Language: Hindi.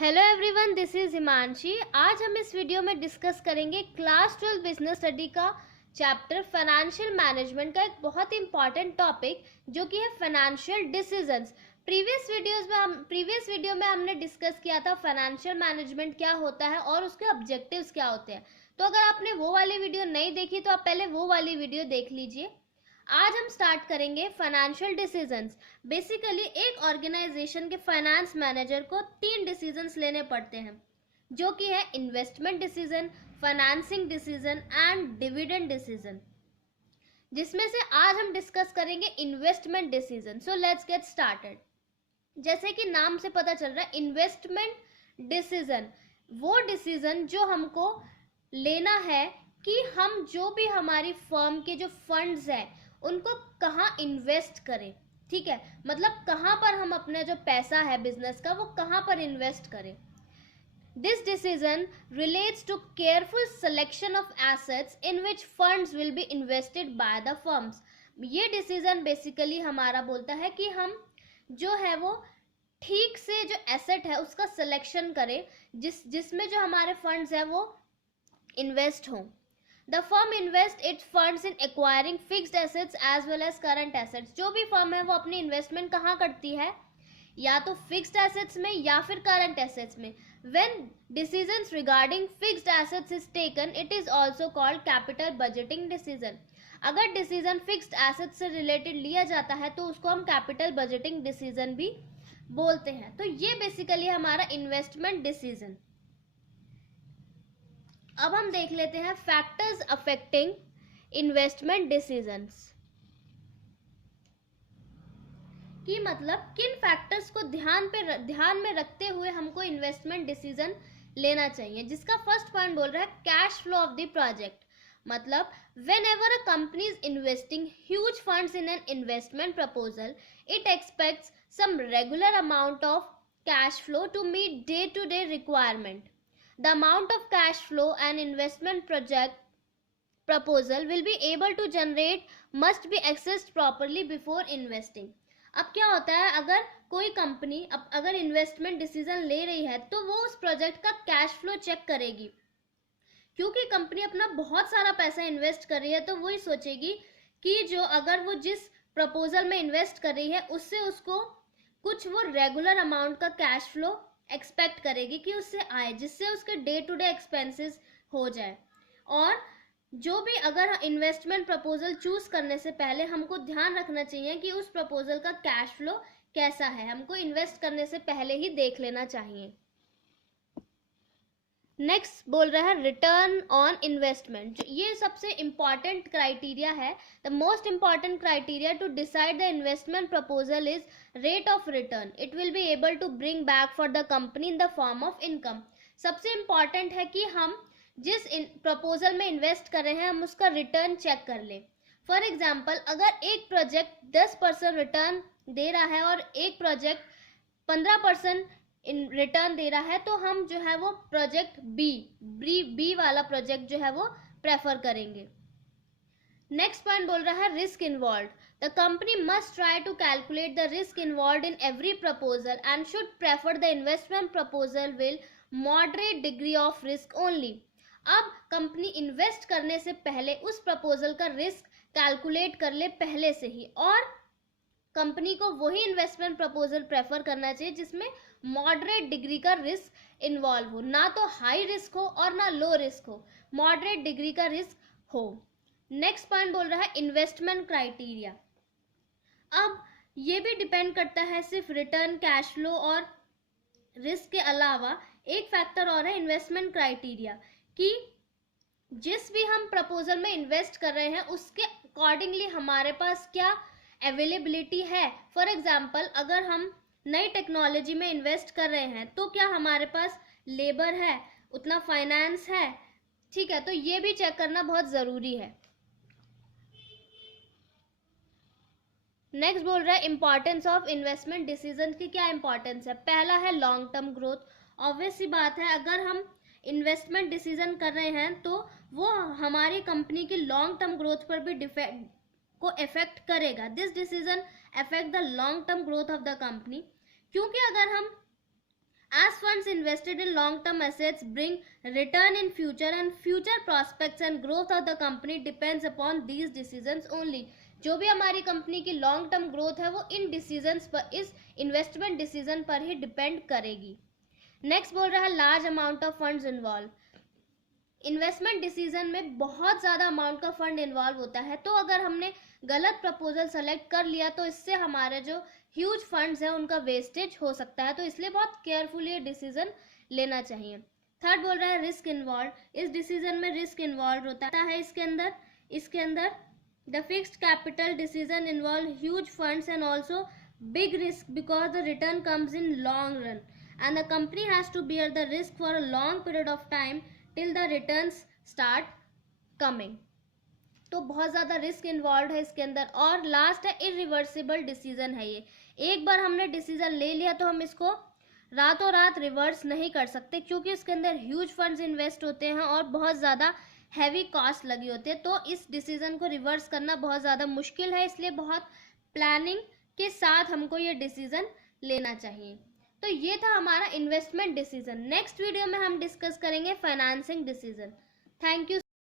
Hello everyone, this is Himanshi. आज हम इस वीडियो में डिस्कस करेंगे क्लास 12 बिजनेस स्टडी का चैप्टर फाइनेंशियल मैनेजमेंट का एक बहुत इंपॉर्टेंट टॉपिक जो कि है फाइनेंशियल डिसीजंस। प्रीवियस वीडियो में हमने डिस्कस किया था फाइनेंशियल मैनेजमेंट क्या होता है और उसके ऑब्जेक्टिव्स क्या होते हैं। तो अगर आपने वो वाली वीडियो नहीं देखी तो आप पहले वो वाली वीडियो देख लीजिए। आज हम स्टार्ट करेंगे फाइनेंशियल डिसीजंस। बेसिकली एक ऑर्गेनाइजेशन के फाइनेंस मैनेजर को 3 डिसीजंस लेने पड़ते हैं, जो कि है investment decision, financing decision and dividend decision, जिसमें से आज हम डिस्कस करेंगे investment decision. So let's get started. जैसे कि नाम से पता चल रहा है, इन्वेस्टमेंट डिसीजन वो डिसीजन जो हमको लेना है कि हम जो भी हमारी फर्म के जो फंड्स हैं उनको कहाँ इन्वेस्ट करें। ठीक है, मतलब कहाँ पर हम अपना जो पैसा है बिजनेस का वो कहाँ पर इन्वेस्ट करें। This decision relates to careful selection of assets in which funds will be invested by the firms. ये डिसीजन बेसिकली हमारा बोलता है कि हम जो है वो ठीक से जो एसेट है उसका सिलेक्शन करें जिसमें जो हमारे फंड्स हैं वो इन्वेस्ट हों। The firm invests its funds in acquiring fixed assets as well as current assets. जो भी फर्म है वो अपनी इन्वेस्टमेंट कहाँ करती है, या तो फिक्स्ड एसेट्स में या फिर करंट एसेट्स में। When decisions regarding fixed assets is taken, it is also called capital budgeting decision. अगर डिसीजन फिक्स्ड एसेट से रिलेटेड लिया जाता है तो उसको हम कैपिटल बजटिंग डिसीजन भी बोलते हैं। तो ये बेसिकली हमारा इन्वेस्टमेंट डिसीजन। अब हम देख लेते हैं फैक्टर्स अफेक्टिंग इन्वेस्टमेंट डिसीजंस कि मतलब किन फैक्टर्स को ध्यान में रखते हुए हमको इन्वेस्टमेंट डिसीजन लेना चाहिए। जिसका फर्स्ट पॉइंट बोल रहा है cash flow of the project. मतलब whenever a company is investing huge funds in an investment proposal, it expects some regular amount of cash flow to meet day-to-day requirement. The amount of cash flow an investment project proposal will be able to generate must be accessed properly before investing. अब क्या होता है, अगर कोई कंपनी अगर इन्वेस्टमेंट डिसीजन ले रही है तो वो उस प्रोजेक्ट का कैश फ्लो चेक करेगी, क्योंकि कंपनी अपना बहुत सारा पैसा इन्वेस्ट कर रही है तो वही सोचेगी कि जो अगर वो जिस प्रपोजल में इन्वेस्ट कर रही है उससे उसको कुछ वो रेगुलर अमाउंट का कैश फ्लो एक्सपेक्ट करेगी कि उससे आए, जिससे उसके डे टू डे एक्सपेंसेस हो जाए। और जो भी अगर इन्वेस्टमेंट प्रपोजल चूज करने से पहले हमको ध्यान रखना चाहिए कि उस प्रपोजल का कैश फ्लो कैसा है, हमको इन्वेस्ट करने से पहले ही देख लेना चाहिए। नेक्स्ट बोल रहा है रिटर्न ऑन इन्वेस्टमेंट। ये सबसे इंपॉर्टेंट क्राइटेरिया है। The most important criteria to decide the investment proposal is rate of return it will be able to bring back for the company in the form of income. सबसे इंपॉर्टेंट है कि हम जिस प्रपोजल में इन्वेस्ट कर रहे हैं हम उसका रिटर्न चेक कर लें। फॉर एग्जाम्पल, अगर एक प्रोजेक्ट 10% रिटर्न दे रहा है और एक प्रोजेक्ट 15% रिटर्न दे रहा है तो हम जो है वो प्रोजेक्ट बी वाला प्रोजेक्ट जो है वो प्रेफर करेंगे। नेक्स्ट पॉइंट बोल रहा है risk involve. The company must try to calculate the risk involve in every proposal and should prefer the investment proposal will moderate degree of risk only. अब कंपनी इन्वेस्ट करने से पहले उस प्रपोजल का रिस्क कैलकुलेट कर ले पहले से ही, और कंपनी को वही इन्वेस्टमेंट प्रपोजल प्रेफर करना चाहिए जिसमें मॉडरेट डिग्री का रिस्क इन्वॉल्व हो, ना तो हाई रिस्क हो और ना लो रिस्क हो, मॉडरेट डिग्री का रिस्क हो। नेक्स्ट पॉइंट बोल रहा है इन्वेस्टमेंट क्राइटेरिया। अब ये भी डिपेंड करता है सिर्फ रिटर्न, कैश फ्लो और रिस्क के अलावा एक फैक्टर और है इन्वेस्टमेंट क्राइटेरिया, कि जिस भी हम प्रपोजल में इन्वेस्ट कर रहे हैं उसके अकॉर्डिंगली हमारे पास क्या अवेलेबिलिटी है। फॉर एग्जाम्पल, अगर हम नई टेक्नोलॉजी में इन्वेस्ट कर रहे हैं तो क्या हमारे पास लेबर है, उतना फाइनेंस है, ठीक है, तो ये भी चेक करना बहुत ज़रूरी है। नेक्स्ट बोल रहा है इंपॉर्टेंस ऑफ इन्वेस्टमेंट डिसीजन की क्या इंपॉर्टेंस है। पहला है लॉन्ग टर्म ग्रोथ। ऑब्वियस सी बात है, अगर हम इन्वेस्टमेंट डिसीजन कर रहे हैं तो वो हमारी कंपनी की लॉन्ग टर्म ग्रोथ पर भी को इफेक्ट करेगा। This decision affect the long term growth of the company, क्योंकि अगर हम As funds invested in long-term assets bring return in future and future prospects and growth of the company depends upon these decisions only. जो भी हमारी कंपनी की लॉन्ग टर्म ग्रोथ है वो इन डिसीजंस पर, इस इन्वेस्टमेंट डिसीजन पर ही डिपेंड करेगी. नेक्स्ट बोल रहा है large amount of funds involve. Investment decision में बहुत ज़्यादा अमाउंट का फंड इन्वॉल्व होता है, तो अगर हमने गलत प्रपोजल सेलेक्ट कर लिया तो इससे हमारे जो ह्यूज फंड्स हैं उनका वेस्टेज हो सकता है, तो इसलिए बहुत केयरफुली ये डिसीजन लेना चाहिए. थर्ड बोल रहा है रिस्क इन्वॉल्व. इस डिसीजन में रिस्क इन्वॉल्व होता है. इसके अंदर the fixed capital decision involve huge funds and also big risk because the return comes in long run and the company has to bear the risk for a long period of time till the returns start coming. तो बहुत ज़्यादा रिस्क इन्वॉल्व है इसके अंदर. और लास्ट है इरिवर्सिबल डिसीजन है ये. एक बार हमने डिसीजन ले लिया तो हम इसको रातों रात रिवर्स नहीं कर सकते, क्योंकि इसके अंदर ह्यूज फंड्स इन्वेस्ट होते हैं और बहुत ज़्यादा हैवी कॉस्ट लगी होती है. तो इस डिसीजन को रिवर्स करना बहुत ज़्यादा मुश्किल है, इसलिए बहुत प्लानिंग के साथ हमको ये डिसीजन लेना चाहिए. तो ये था हमारा इन्वेस्टमेंट डिसीजन. नेक्स्ट वीडियो में हम डिस्कस करेंगे फाइनेंसिंग डिसीजन. Thank you.